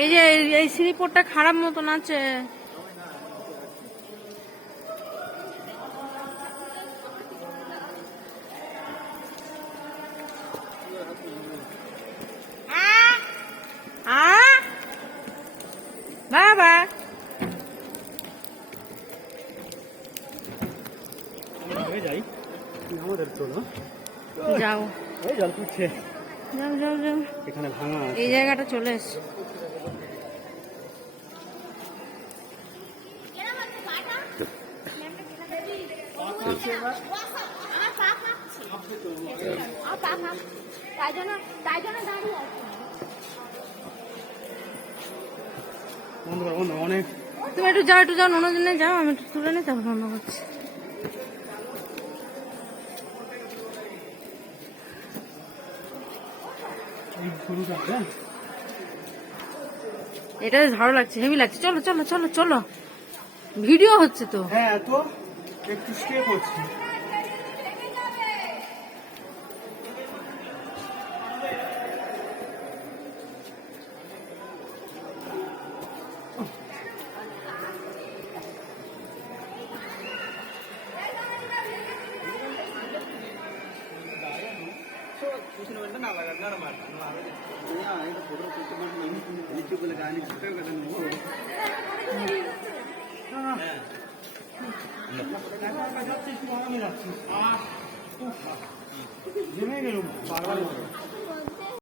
এই যে এই স্লিপরটা খারাপ মতন আছে। বাবা যাই আমাদের তো না যাও, এই জল পড়ছে, যাও যাও যাও, এখানে ভাঙা আছে। এই জায়গাটা চলে এসছে। অনেক তুমি একটু যাও অন্য জনে যাও, আমি একটু তুলে নিই, তারপর বন্ধ করছি। এটা ভালো লাগছে, হেভি লাগছে। চলো চলো চলো চলো, ভিডিও হচ্ছে তো। হ্যাঁ তো একটু স্টেপ হচ্ছে। জমে গেল বারবার।